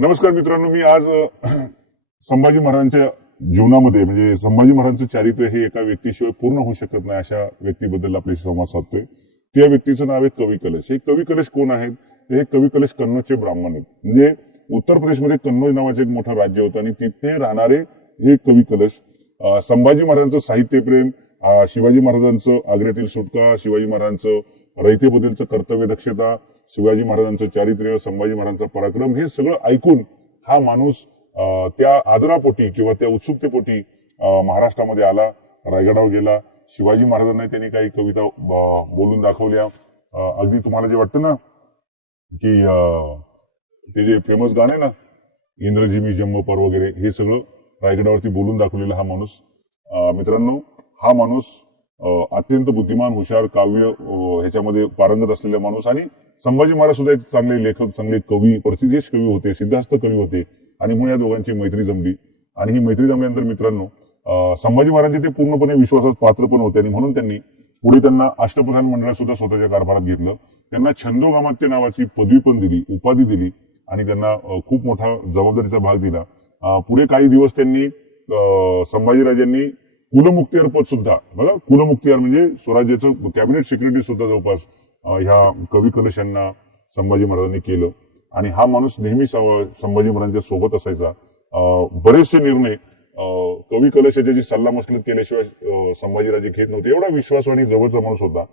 नमस्कार मित्रांनो मी आज संभाजी महाराजांच्या जीवनामध्ये म्हणजे संभाजी महाराजांचं चारित्र्य हे एका व्यक्तीशिवाय पूर्ण होऊ शकत नाही अशा व्यक्तीबद्दल आपल्याशी संवाद साधतोय. त्या व्यक्तीचं नाव आहे कवी कलश. हे कवी कलश कोण आहेत? हे कवी कलश कन्नौजचे ब्राह्मण आहेत. म्हणजे उत्तर प्रदेशमध्ये कन्नौज नावाचं एक मोठं राज्य होतं आणि तिथे राहणारे हे कवी कलश संभाजी महाराजांचं साहित्यप्रेम शिवाजी महाराजांचं आग्र्यातील सुटका शिवाजी महाराजांचं रयतेबद्दलचं कर्तव्य दक्षता शिवाजी महाराजांचं चारित्र्य संभाजी महाराजांचा पराक्रम हे सगळं ऐकून हा माणूस त्या आदरापोटी किंवा त्या उत्सुकतेपोटी महाराष्ट्रामध्ये आला रायगडावर गेला. शिवाजी महाराजांना त्यांनी काही कविता बोलून दाखवल्या. अगदी तुम्हाला जे वाटतं ना की ते जे फेमस गाणे ना इंद्रजिमी जम्मपर वगैरे हे सगळं रायगडावरती बोलून दाखवलेला हा माणूस. मित्रांनो हा माणूस अत्यंत बुद्धिमान हुशार काव्य ह्याच्यामध्ये पारंगत असलेला माणूस आणि संभाजी महाराज सुद्धा एक चांगले लेखक चांगले कवी प्रसिद्धेश कवी होते सिद्धास्त कवी होते. आणि म्हणून या दोघांची मैत्री जमली. आणि ही मैत्री जमल्यानंतर मित्रांनो संभाजी महाराजांचे ते पूर्णपणे विश्वासात पात्र पण होते. आणि म्हणून त्यांनी पुढे त्यांना अष्टप्रधान मंडळात सुद्धा स्वतःच्या कारभारात घेतलं. त्यांना छंदोगामात्य नावाची पदवी पण दिली उपाधी दिली. आणि त्यांना खूप मोठा जबाबदारीचा भाग दिला. पुढे काही दिवस त्यांनी संभाजीराजांनी कुलमुक्तियार पद सुद्धा बघा कुलमुक्तियार म्हणजे स्वराज्याचं कॅबिनेट सेक्रेटरी सुद्धा जवळपास ह्या कवी कलश यांना संभाजी महाराजांनी केलं. आणि हा माणूस नेहमी संभाजी महाराजांच्या सोबत असायचा. बरेचसे निर्णय कवी कलश याच्याची सल्ला मसलत केल्याशिवाय संभाजीराजे घेत नव्हते. एवढा विश्वास आणि जवळचा माणूस होता.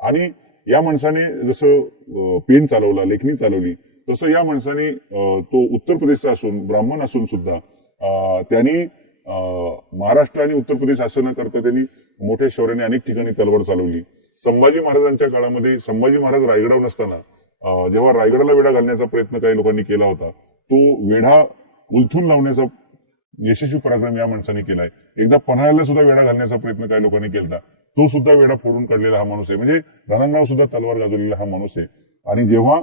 आणि या माणसाने जसं पेन चालवला लेखणी चालवली तसं या माणसाने तो उत्तर प्रदेशचा असून ब्राह्मण असून सुद्धा त्यांनी महाराष्ट्र आणि उत्तर प्रदेश असं न करता त्यांनी मोठ्या शौर्याने अनेक ठिकाणी तलवार चालवली. संभाजी महाराजांच्या काळामध्ये संभाजी महाराज रायगडावर नसताना जेव्हा रायगडाला वेढा घालण्याचा प्रयत्न काही लोकांनी केला होता तो वेढा उलथून लावण्याचा यशस्वी पराक्रम या माणसाने केलाय. एकदा पन्हाळ्याला सुद्धा वेढा घालण्याचा प्रयत्न काही लोकांनी केला तो सुद्धा वेढा फोडून काढलेला हा माणूस आहे. म्हणजे रणांना सुद्धा तलवार गाजवलेला हा माणूस आहे. आणि जेव्हा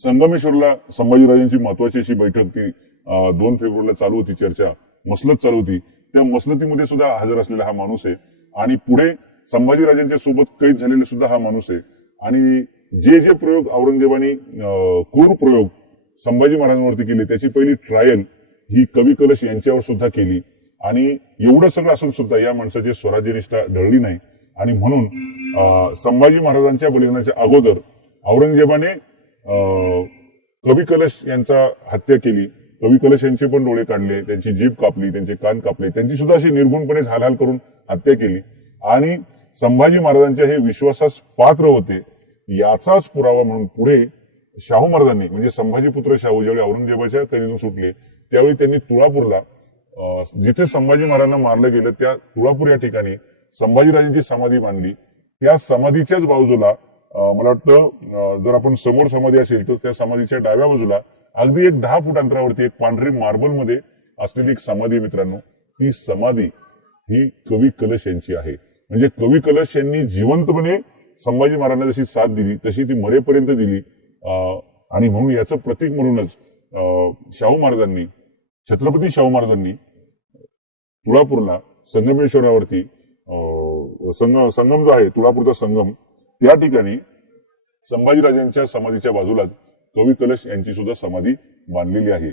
संगमेश्वरला संभाजीराजांची महत्वाची अशी बैठक ती दोन फेब्रुवारीला चालू होती चर्चा मसलत चालू होती त्या मसलतीमध्ये सुद्धा हजर असलेला हा माणूस आहे. आणि पुढे संभाजीराजांच्या सोबत कैद झालेला सुद्धा हा माणूस आहे. आणि जे जे प्रयोग औरंगजेबाने अं, क्रूर प्रयोग संभाजी महाराजांवरती केले त्याची पहिली ट्रायल ही कवी कलश यांच्यावर सुद्धा केली. आणि एवढं सगळं असून सुद्धा या माणसाची स्वराज्यनिष्ठा ढळली नाही. आणि म्हणून अं, संभाजी महाराजांच्या बलिदानाच्या अगोदर औरंगजेबाने अं, कवी कलश यांचा हत्या केली. कवी कलश यांचे पण डोळे काढले त्यांची जीभ कापली त्यांचे कान कापले त्यांची सुद्धा अशी निर्गुणपणे हालहाल करून हत्या केली. आणि संभाजी महाराजांच्या हे विश्वासास पात्र होते याचाच पुरावा म्हणून पुढे शाहू महाराजांनी म्हणजे संभाजी पुत्र शाहू ज्यावेळी औरंगजेबाच्या कैदीतून सुटले त्यावेळी त्यांनी तुळापूरला जिथे संभाजी महाराजांना मारलं गेलं त्या तुळापूर या ठिकाणी संभाजीराजांची समाधी बांधली. त्या समाधीच्याच बाजूला मला वाटतं जर आपण समोर समाधी असेल तर त्या समाधीच्या डाव्या बाजूला अगदी एक दहा फूट अंतरावरती एक पांढरी मार्बलमध्ये असलेली एक समाधी मित्रांनो. ती समाधी ही कवी कलश यांची आहे. म्हणजे कवी कलश यांनी जिवंतपणे संभाजी महाराजांना जशी साथ दिली तशी ती मरेपर्यंत दिली. अं, आणि म्हणून याचं प्रतीक म्हणूनच अं, शाहू महाराजांनी छत्रपती शाहू महाराजांनी तुळापूरला संगमेश्वरावरती अं, संग संगम जो आहे तुळापूरचा संगम त्या ठिकाणी संभाजीराजांच्या समाधीच्या बाजूलाच कवी कलश यांची सुद्धा समाधी बांधलेली आहे.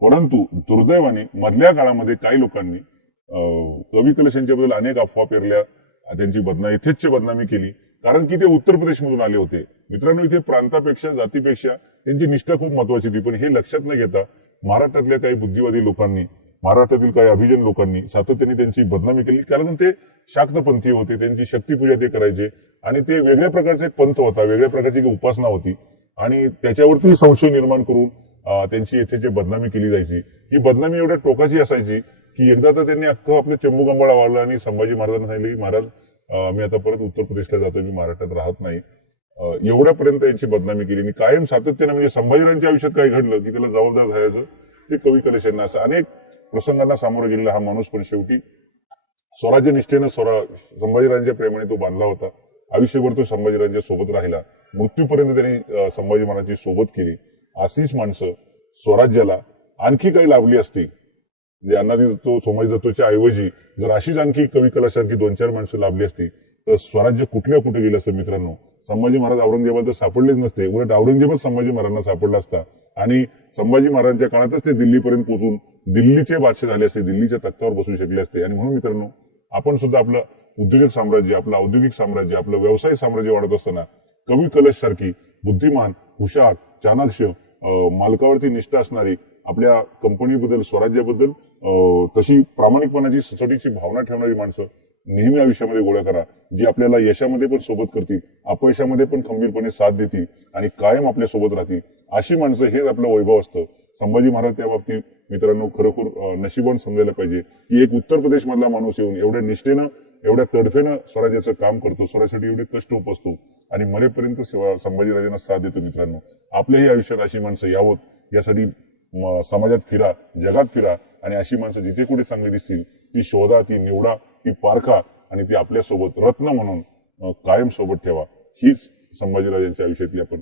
परंतु दुर्दैवाने मधल्या काळामध्ये काही लोकांनी अं, कवी कलश यांच्याबद्दल अनेक अफवा पेरल्या त्यांची बदनामी यथेच्छ बदनामी केली. कारण की ते उत्तर प्रदेशमधून आले होते. मित्रांनो इथे प्रांतापेक्षा जातीपेक्षा त्यांची निष्ठा खूप महत्वाची होती. पण हे लक्षात न घेता महाराष्ट्रातल्या काही बुद्धिवादी लोकांनी महाराष्ट्रातील काही अभिजन लोकांनी सातत्याने त्यांची बदनामी केली. कारण ते शाक्तपंथी होते. त्यांची शक्तीपूजा ते करायचे. आणि ते वेगळ्या प्रकारचा एक पंथ होता. वेगळ्या प्रकारची उपासना होती. आणि त्याच्यावरती संशय निर्माण करून त्यांची येथे जे बदनामी केली जायची ही बदनामी एवढ्या टोकाची असायची की एकदा तर त्यांनी अख्खं आपलं चंबू वाढलं आणि संभाजी महाराजांना सांगितले की महाराज मी आता परत उत्तर प्रदेशला जातो मी महाराष्ट्रात राहत नाही. एवढ्यापर्यंत यांची बदनामी केली. आणि कायम सातत्याने म्हणजे संभाजीराजांच्या आयुष्यात काय घडलं की त्याला जबाबदार झाल्याचं ते कवी कलेश यांना असं अनेक प्रसंगांना सामोरं गेलेला हा माणूस पण शेवटी स्वराज्य निष्ठेनं स्वरा संभाजीराजांच्या प्रेमाने तो बांधला होता. आयुष्यभर तो संभाजीराजांच्या सोबत राहिला. मृत्यूपर्यंत त्यांनी संभाजी महाराजांची सोबत केली. अशीच माणसं स्वराज्याला आणखी काही लाभली असती. अण्णाजी दत्तो सोमाजी दत्तोच्या ऐवजी जर अशीच आणखी कवी कलासारखी दोन चार माणसं लाभली असती तर स्वराज्य कुठल्या कुठे गेलं असतं मित्रांनो? संभाजी महाराज औरंगजेबाला तर सापडलेच नसते. उलट औरंगजेबच संभाजी महाराजांना सापडला असता. आणि संभाजी महाराजांच्या काळातच ते दिल्लीपर्यंत पोहोचून दिल्लीचे बादशाह झाले असते दिल्लीच्या तख्तावर बसू शकले असते. आणि म्हणून मित्रांनो आपण सुद्धा आपलं उद्योजक साम्राज्य आपलं औद्योगिक साम्राज्य आपलं व्यवसाय साम्राज्य वाढत असताना कवी कलश सारखी बुद्धिमान हुशार चाणाक्ष मालकावरती निष्ठा असणारी आपल्या कंपनीबद्दल स्वराज्याबद्दल तशी प्रामाणिकपणाची सचोटीची भावना ठेवणारी माणसं नेहमी आयुष्यामध्ये गोळा करा. जी आपल्याला यशामध्ये पण सोबत करतील अपयशामध्ये पण खंबीरपणे साथ देतील आणि कायम आपल्यासोबत राहतील अशी माणसं हेच आपलं वैभव असतं. संभाजी महाराज त्या बाबतीत मित्रांनो खरोखर नशिबान समजायला पाहिजे की एक उत्तर प्रदेश मधला माणूस येऊन एवढ्या निष्ठेनं एवढ्या तडफेनं स्वराज्याचं काम करतो. स्वराज्यासाठी एवढे कष्ट उपसतो आणि मरेपर्यंत सेवा- संभाजीराजांना साथ देतो मित्रांनो. आपल्याही आयुष्यात अशी माणसं यावं. यासाठी समाजात फिरा जगात फिरा. आणि अशी माणसं जिथे कुठे चांगली दिसतील ती शोधा ती निवडा ती पारखा आणि ती आपल्यासोबत रत्न म्हणून कायम सोबत ठेवा. हीच संभाजीराजांच्या आयुष्यातली आपण